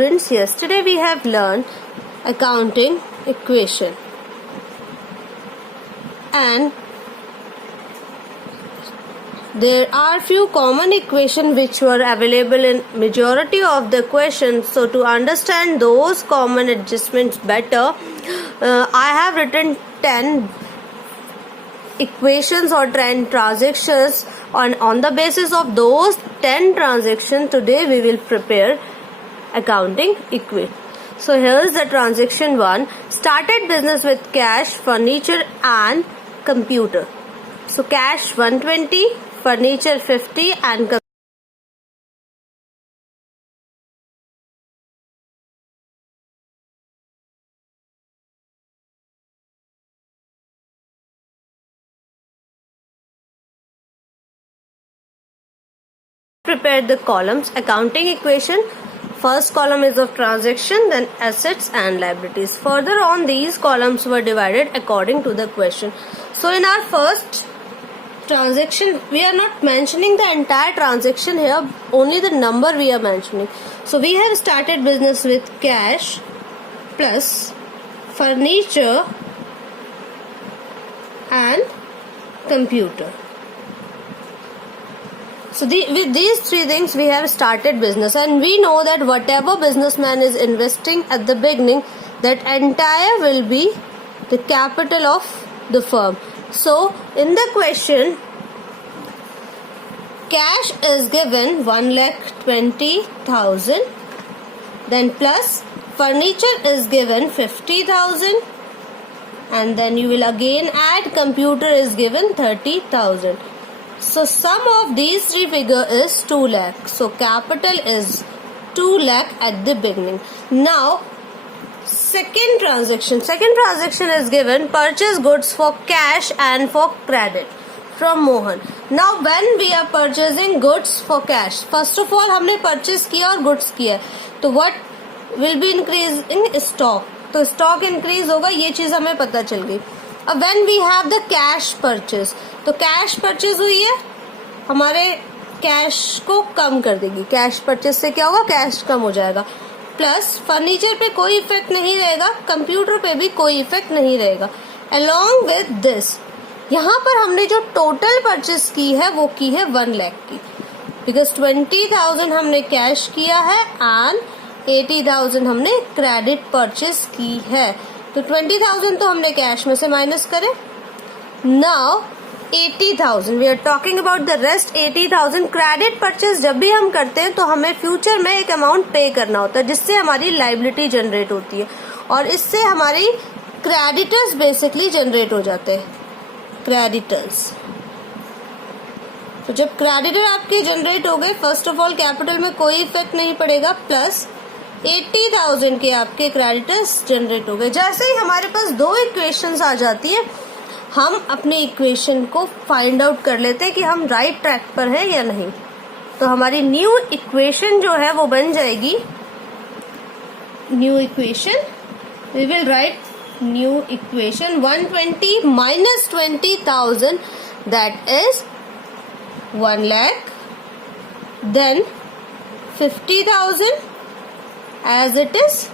Friends, yesterday we have learned accounting equation, and there are few common equations which were available in majority of the questions. So to understand those common adjustments better, I have written 10 equations or 10 transactions. On the basis of those 10 transactions, today we will prepare accounting equation. So here's the transaction 1. Started business with cash, furniture and computer. So cash 120, furniture 50 and prepare the columns. Accounting equation, first column is of transaction, then assets and liabilities. Further on, these columns were divided according to the question. So in our first transaction, we are not mentioning the entire transaction here, only the number we are mentioning. So we have started business with cash plus furniture and computer. So with these three things we have started business, and we know that whatever businessman is investing at the beginning, that entire will be the capital of the firm. So in the question, cash is given 1,20,000, then plus furniture is given 50,000, and then you will again add computer is given 30,000. So sum of these three figure is 2 lakh. So capital is 2 lakh at the beginning. Now second transaction is given purchase goods for cash and for credit from Mohan. Now when we are purchasing goods for cash, first of all हमने purchase किया और goods किया, तो what will be increase in stock, तो stock increase होगा, ये चीज हमें पता चल गई. अब when we have the cash purchase, तो कैश परचेज हुई है, हमारे कैश को कम कर देगी. कैश परचेज से क्या होगा, कैश कम हो जाएगा. प्लस फर्नीचर पे कोई इफेक्ट नहीं रहेगा, कंप्यूटर पे भी कोई इफेक्ट नहीं रहेगा. अलोंग विद दिस, यहाँ पर हमने जो टोटल परचेज की है वो की है 1 लाख की, बिकॉज 20,000 हमने कैश किया है एंड 80,000 हमने क्रेडिट परचेज की है. तो 20,000 तो हमने कैश में से माइनस करे. Now 80,000 we are talking about the rest. 80,000 credit purchase जब भी हम करते हैं तो हमें फ्यूचर में एक अमाउंट पे करना होता है, जिससे हमारी लायबिलिटी जनरेट होती है और इससे हमारी क्रेडिटर्स बेसिकली जनरेट हो जाते हैं. क्रेडिटर्स, तो जब क्रेडिटर आपके जनरेट हो गए, फर्स्ट ऑफ ऑल कैपिटल में कोई इफेक्ट नहीं पड़ेगा, प्लस 80,000 के आपके क्रेडिटर्स जनरेट हो गए. जैसे ही हमारे पास दो इक्वेशंस आ जाती है, हम अपने इक्वेशन को फाइंड आउट कर लेते हैं कि हम राइट ट्रैक पर हैं या नहीं. तो हमारी न्यू इक्वेशन जो है वो बन जाएगी, new equation, we will write new equation 120 minus 20,000, that is 1 lakh, then 50,000 as it is,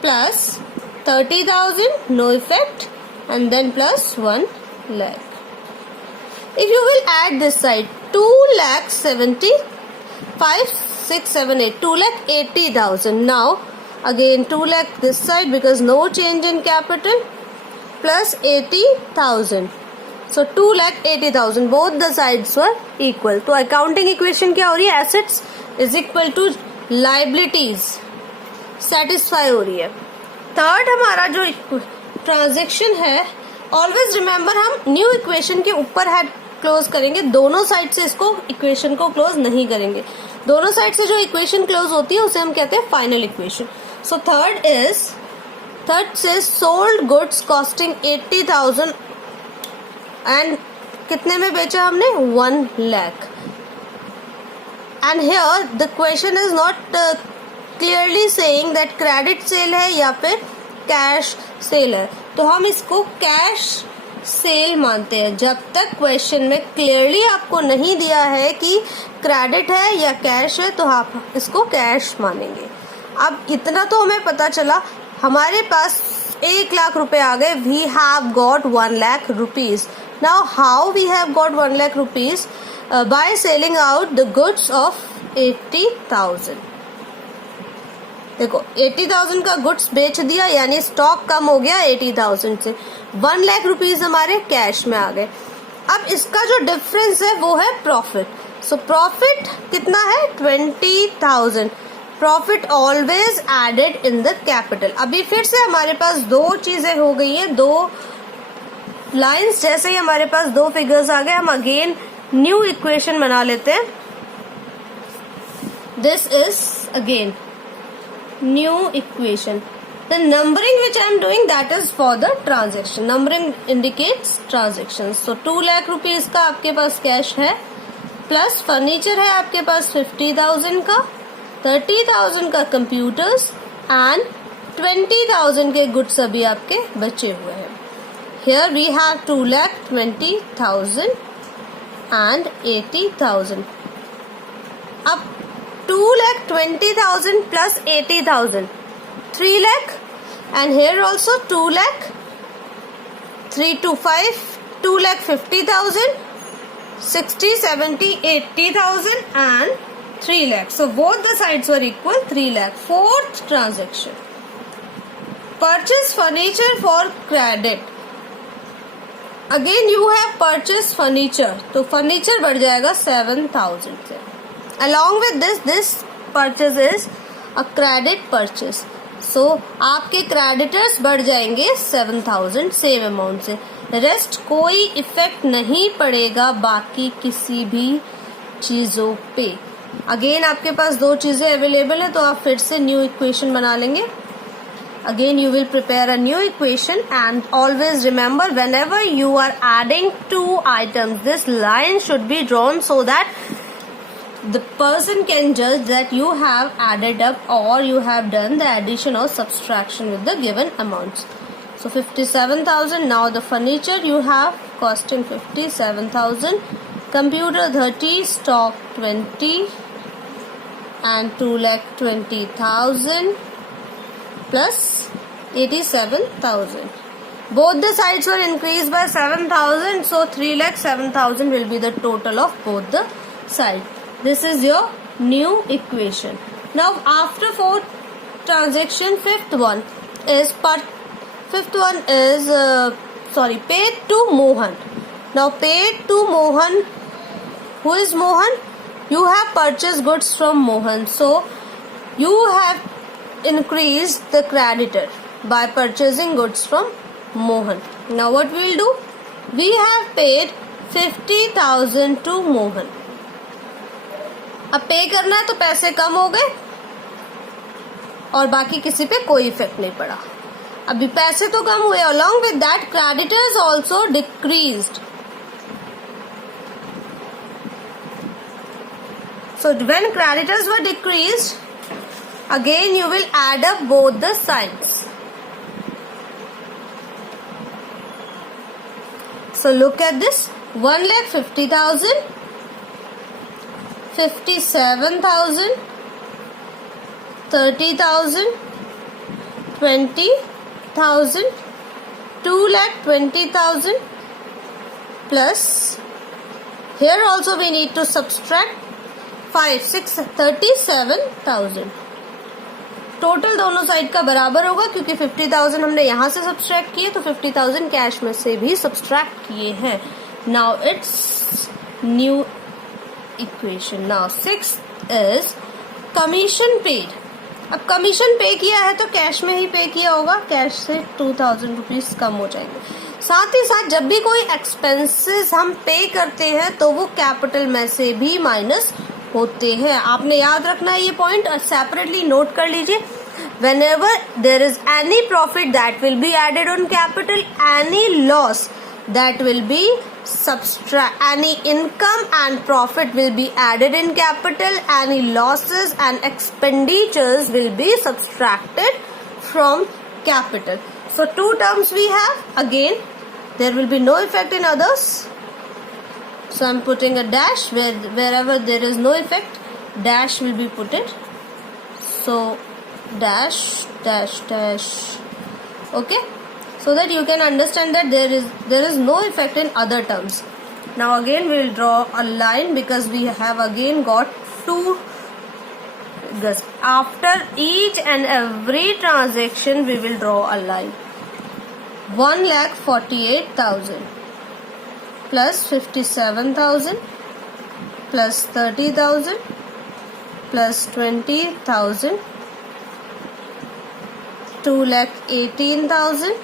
plus 30,000 no effect, and then plus 1 lakh. If you will add this side, 2,70,5,6,7,8, 2,80,000. Now again 2 lakh this side because no change in capital, plus 80,000. So 2,80,000, both the sides were equal. तो accounting equation क्या हो रही है, assets is equal to liabilities satisfy हो रही है. Third हमारा जो ट्रांजेक्शन है, ऑलवेज रिमेम्बर हम न्यू इक्वेशन के ऊपर हेड क्लोज करेंगे, दोनों साइड से इसको इक्वेशन को क्लोज नहीं करेंगे. दोनों साइड से जो इक्वेशन क्लोज होती है उसे हम कहते हैं फाइनल इक्वेशन. सो थर्ड से सोल्ड गुड्स कॉस्टिंग 80,000 एंड कितने में बेचा हमने, 1 lakh. And here the question is not clearly saying that credit sale है या फिर कैश सेल है, तो हम इसको कैश सेल मानते हैं. जब तक क्वेश्चन में क्लियरली आपको नहीं दिया है कि क्रेडिट है या कैश है, तो आप इसको कैश मानेंगे. अब इतना तो हमें पता चला, हमारे पास 1 लाख रुपए आ गए. We have got 1 lakh rupees. Now how we have got 1 lakh rupees? By selling out the goods of 80,000. देखो 80,000 का गुड्स बेच दिया, यानी स्टॉक कम हो गया 80,000 से. 1 लाख रुपीज हमारे कैश में आ गए. अब इसका जो डिफरेंस है वो है प्रॉफिट. सो प्रॉफिट कितना है? 20,000. Profit always added in the capital. अभी फिर से हमारे पास दो चीजें हो गई हैं, दो लाइंस. जैसे ही हमारे पास दो फिगर्स आ गए, हम अगेन न्यू इक्वेशन बना लेते हैं. This is again new equation. The numbering which I am doing, that is for the transaction. Numbering indicates transactions. So 2 lakh rupees का आपके पास कैश है, प्लस फर्नीचर है आपके पास 50,000 का, 30,000 का कंप्यूटर्स एंड 20,000 के गुड्स अभी आपके बचे हुए हैं. Here we have 2,20,000 and 80,000. अब 2,20,000 plus 80,000, 3 lakh, and here also 2 lakh, 3 to 5, 2,50,000, 60, 70, 80,000 and 3 lakh. So both the sides were equal, 3 lakh. Fourth transaction, purchase furniture for credit. Again you have purchased furniture, तो furniture बढ़ जाएगा 7,000 से. Along with this purchase is a credit purchase. So आपके creditors बढ़ जाएंगे 7,000 same amount से. Rest कोई effect नहीं पड़ेगा बाकी किसी भी चीजों पे. अगेन आपके पास दो चीजें अवेलेबल है, तो आप फिर से न्यू इक्वेशन बना लेंगे. Again you will prepare a new equation, and always remember, whenever you are adding two items, this line should be drawn so that the person can judge that you have added up or you have done the addition or subtraction with the given amounts. So 57,000. Now the furniture you have costing 57,000, computer 30, stock 20 and 2,20,000 plus 87,000. Both the sides were increased by 7,000, so 3,07,000 will be the total of both the sides. This is your new equation. Now after fourth transaction, fifth one is paid to Mohan. Now paid to Mohan. Who is Mohan? You have purchased goods from Mohan, so you have increased the creditor by purchasing goods from Mohan. Now what we will do? We have paid 50,000 to Mohan. अब पे करना है तो पैसे कम हो गए और बाकी किसी पे कोई इफेक्ट नहीं पड़ा. अभी पैसे तो कम हुए, along with that creditors also decreased. So when creditors were decreased, again you will add up both the sides. So look at this, 1,50,000, 57,000, 30,000, 20,000, 2,20,000 plus here also we need to subtract 5, 6, 37,000. Total दोनों side का बराबर होगा क्योंकि 50,000 हमने यहाँ से subtract किए तो 50,000 कैश में से भी सब्सट्रैक्ट किए हैं. Now it's new equation. Now 6 is commission paid. अब कमीशन पे किया है तो कैश में ही पे किया होगा, कैश से 2,000 रुपीज कम हो जाएंगे. साथ ही साथ जब भी कोई एक्सपेंसेस हम पे करते हैं तो वो कैपिटल में से भी माइनस होते हैं. आपने याद रखना है ये पॉइंट और सेपरेटली नोट कर लीजिए. whenever there is any profit that will be added on capital, any loss that will be any income and profit will be added in capital, any losses and expenditures will be subtracted from capital. So two terms we have. Again there will be no effect in others, so I'm putting a dash wherever there is no effect, dash will be put it. So dash dash dash. Okay, so that you can understand that there is no effect in other terms. Now again we will draw a line because we have again got two figures. After each and every transaction we will draw a line. 1,48,000 plus 57,000 plus 30,000 plus 20,000, 2,18,000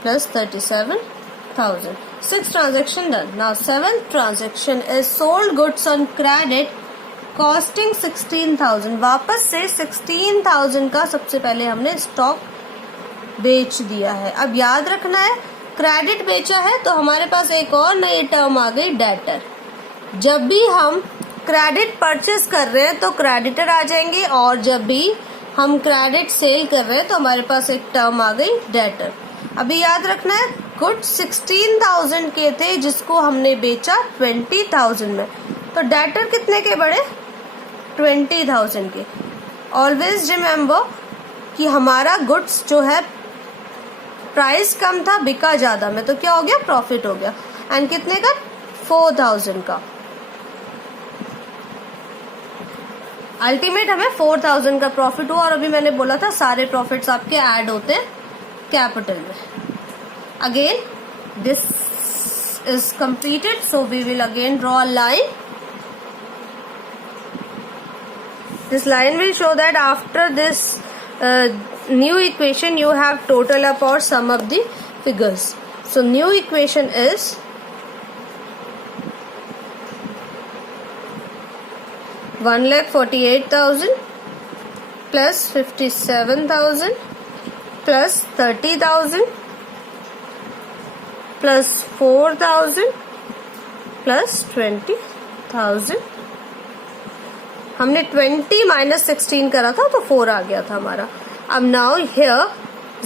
plus 37,000. 6th transaction done. Now 7th transaction is sold goods on credit costing 16,000. वापस से 16,000 का सबसे पहले हमने stock बेच दिया है. अब याद रखना है क्रेडिट बेचा है तो हमारे पास एक और नई टर्म आ गई डेटर. जब भी हम क्रेडिट परचेस कर रहे हैं तो क्रेडिटर आ जाएंगे और जब भी हम क्रेडिट सेल कर रहे हैं तो हमारे पास एक टर्म आ गई डेटर. अभी याद रखना है गुड्स 16,000 के थे जिसको हमने बेचा 20,000 में, तो डेटर कितने के बढ़े 20,000 के. ऑलवेज रिमेम्बर कि हमारा गुड्स जो है प्राइस कम था बिका ज्यादा में, तो क्या हो गया प्रॉफिट हो गया. एंड कितने का 4,000 का. अल्टीमेट हमें 4,000 का प्रॉफिट हुआ और अभी मैंने बोला था सारे प्रॉफिट्स आपके ऐड होते हैं कैपिटल में. Again this is completed, so we will again draw a line. This line will show that after this new equation you have total up or sum of the figures. So new equation is $1,48,000 plus 57,000 plus 30,000 plus 4,000 plus 20,000. हमने 20 minus 16 करा था तो 4 आ गया था हमारा. अब now here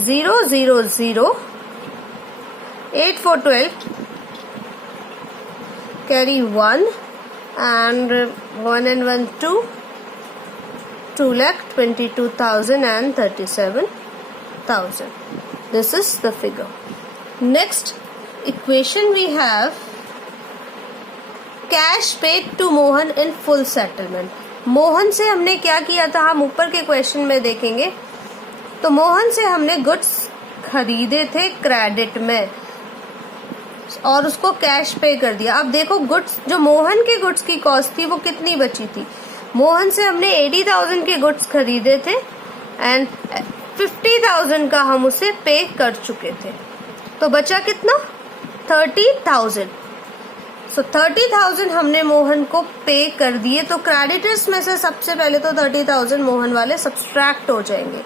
0 0 0 8 4 12 carry 1 and 1 and 1 2 2,22,000 and 37,000. This is the figure. Next equation we have cash paid to Mohan in full settlement. Mohan से हमने क्या किया था हम ऊपर के क्वेश्चन में देखेंगे. तो मोहन से हमने गुड्स खरीदे थे क्रेडिट में और उसको कैश पे कर दिया. अब देखो गुड्स जो मोहन के गुड्स की कॉस्ट थी वो कितनी बची थी. मोहन से हमने 80,000 के गुड्स खरीदे थे एंड 50,000 का हम उसे पे कर चुके थे, तो बचा कितना 30,000. सो 30,000 हमने मोहन को पे कर दिए. तो क्रेडिटर्स में से सबसे पहले तो 30,000 मोहन वाले सब्सट्रैक्ट हो जाएंगे.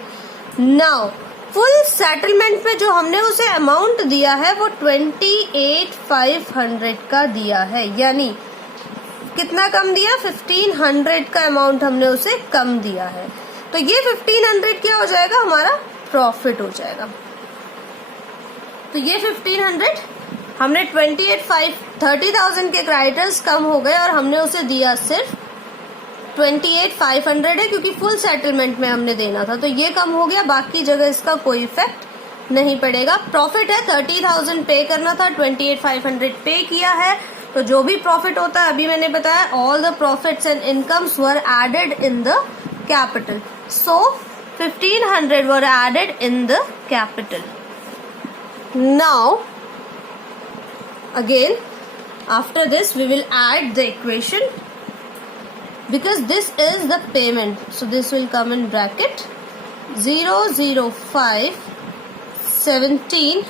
नाउ फुल सेटलमेंट पे जो हमने उसे अमाउंट दिया है वो 28,500 का दिया है, यानी कितना कम दिया 1,500 का अमाउंट हमने उसे कम दिया है. तो ये 1,500 क्या हो जाएगा हमारा प्रॉफिट हो जाएगा. तो ये 1,500 हमने 30,000 के क्रेडिटर्स कम हो गए और हमने उसे दिया सिर्फ 28,500 है क्योंकि फुल सेटलमेंट में हमने देना था, तो ये कम हो गया. बाकी जगह इसका कोई इफेक्ट नहीं पड़ेगा. प्रॉफिट है 30,000 पे करना था, 28,500 पे किया है. तो जो भी प्रॉफिट होता है अभी मैंने बताया all the profits and incomes were added in the capital. So 1,500 were added in the capital. Now again after this we will add the equation because this is the payment, so this will come in bracket 005 17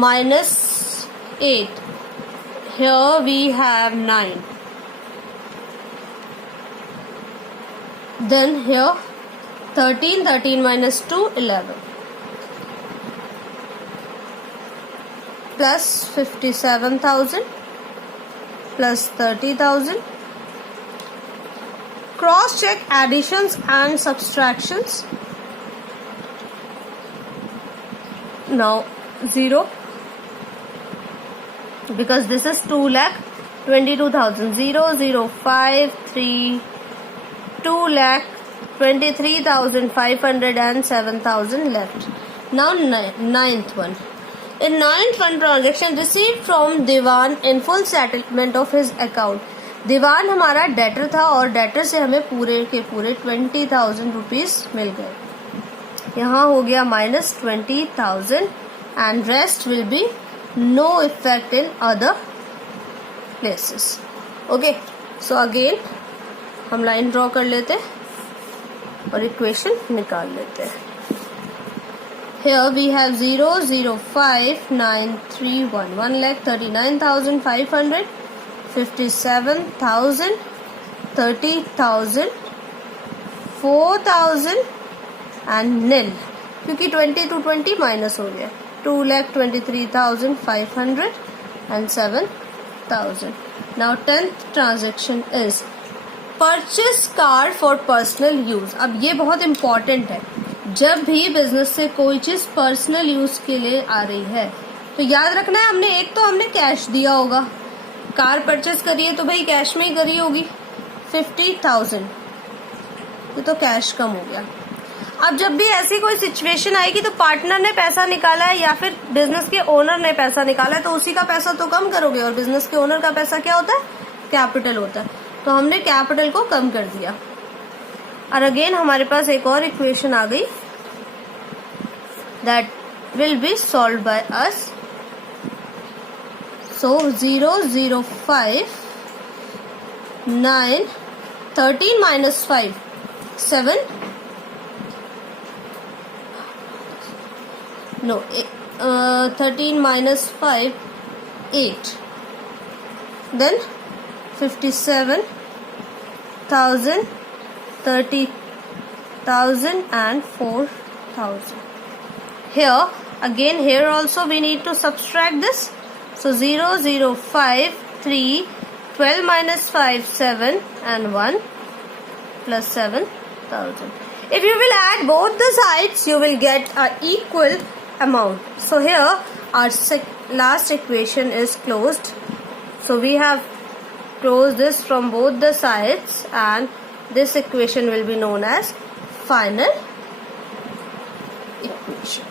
minus 8. Here we have 9, then here 13 minus 2 11 plus 57,000 plus 30,000. Cross check additions and subtractions. Now 0 because this is 2,22,000. 0 0 5 3 2,00,000 23,500 and 7,000 left. Now ninth one. In ninth one, transaction received from Diwan in full settlement of his account. दीवान हमारा debtor था और debtor से हमें पूरे के पूरे 20,000 rupees मिल गए. यहाँ हो गया -20,000 and rest will be no effect in other places. Okay, so again हम लाइन ड्रॉ कर लेते और इक्वेशन निकाल लेते हैं. Here we have 0,059,311 1,39,500 57,000 30,000 4,000 and nil, क्योंकि 20 to 20 माइनस हो गया. 2,23,500 and 7,000. Now 10th transaction is purchase car for personal use. अब ये बहुत इम्पोर्टेंट है. जब भी बिजनेस से कोई चीज पर्सनल यूज के लिए आ रही है तो याद रखना है, हमने कैश दिया होगा. कार परचेस करी है तो भाई कैश में ही करी होगी. 50,000 ये तो कैश कम हो गया. अब जब भी ऐसी कोई सिचुएशन आएगी तो पार्टनर ने पैसा निकाला है या फिर बिजनेस के ओनर ने पैसा निकाला है तो उसी का पैसा तो कम करोगे, और बिजनेस के ओनर का पैसा क्या होता है? कैपिटल होता है. तो हमने कैपिटल को कम कर दिया. और अगेन हमारे पास एक और इक्वेशन आ गई that will be solve by us. So 0,059 13 minus 5 7 no 13 minus 5 8 then 57,000 30,000 and 4,000. Here also we need to subtract this. So 0,053 12 minus 5 7 and 1 plus 7,000. If you will add both the sides, you will get an equal amount. So here our last equation is closed. So we have closed this from both the sides, and this equation will be known as final equation.